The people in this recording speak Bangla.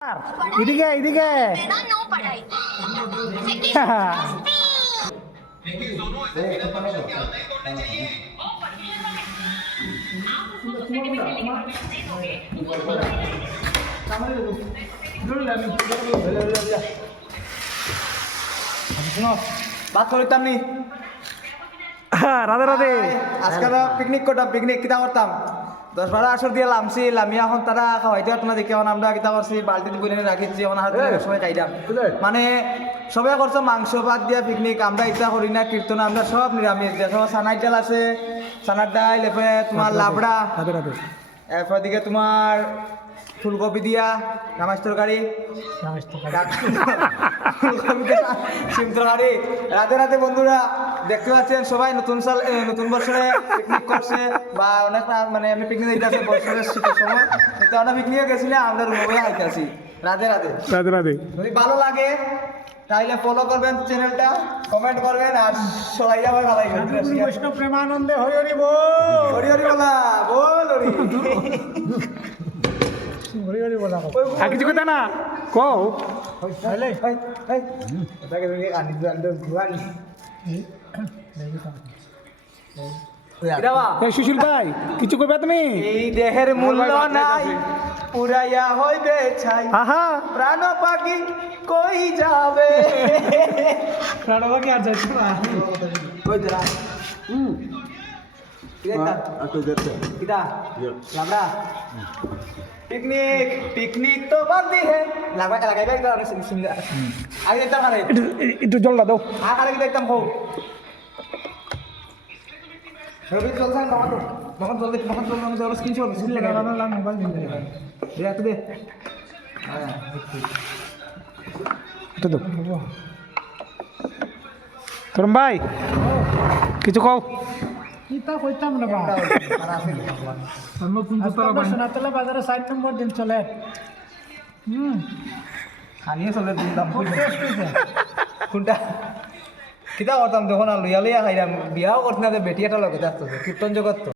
এদিকে এদিকে বাদ করতাম নি রাধে রাধে আজকাল পিকনিক করতাম পিকনিক কিতা করতাম 10-12 আসর দিয়ে লামছি লামি এখন তারা খাওয়াইতে পারতো না দেখে এখন আমরা কিতা করছি বালতিতে বলে রাখিছি এখন হাতে সময় খাইতাম মানে সবাই করছো মাংস ভাত দিয়া পিকনিক আমরা ইটা করি না কীর্তন আমরা সব নিরামিষ দেখো সানার ডাল আছে সানার ডাল এরপরে তোমার লাবড়া রাধে রাধে এরপর দিকে তোমার ফুলকপি দিয়া নামাজ তরকারি সিম তরকারি রাতে রাতে বন্ধুরা দেখতে পাচ্ছেন সবাই নতুন সাল নতুন বছরে পিকনিক করছে বা অনেক মানে এমনি পিকনিক দিতেছে বছরের শীতের সময় কিন্তু আমরা পিকনিকে গেছি না আমরা রুমে আইতেছি রাতে রাতে রাধে রাধে যদি ভালো লাগে তাহলে ফলো করবেন চ্যানেলটা কমেন্ট করবেন আর সবাই যাবে ভালো বৈষ্ণব প্রেমানন্দে হরি হরি বল হরি হরি বলা বল হরি হরি হরি বলা আর কিছু কথা না কও সুশীল ভাই কিছু কইবা তুমি এই দেহের মূল্য নাই পুরাইয়া হইবে ছাই আহা প্রাণ পাখি কই যাবে প্রাণ পাখি আর যাইছো না কই যারা পিকনিক পিকনিক তো বাদি হে লাগাইবে আগে দেখতাম আরে একটু জল দাও আগে দেখতাম হোক রবি চলছেন তখন জলদি আমি জল স্ক্রিনশট লাগাই মোবাইল দিন দে দে এটা দাও তরুণ ভাই কিছু কও কিতা কইতাম না বা সোনাতলা বাজারে 60 নম্বর দিন চলে খানিয়ে চলে দিলাম কোনটা কিতা করতাম যখন লইয়া লইয়া খাইলাম বিয়াও করতাম বেটি একটা লগে থাকতো কীর্তন জগৎ তো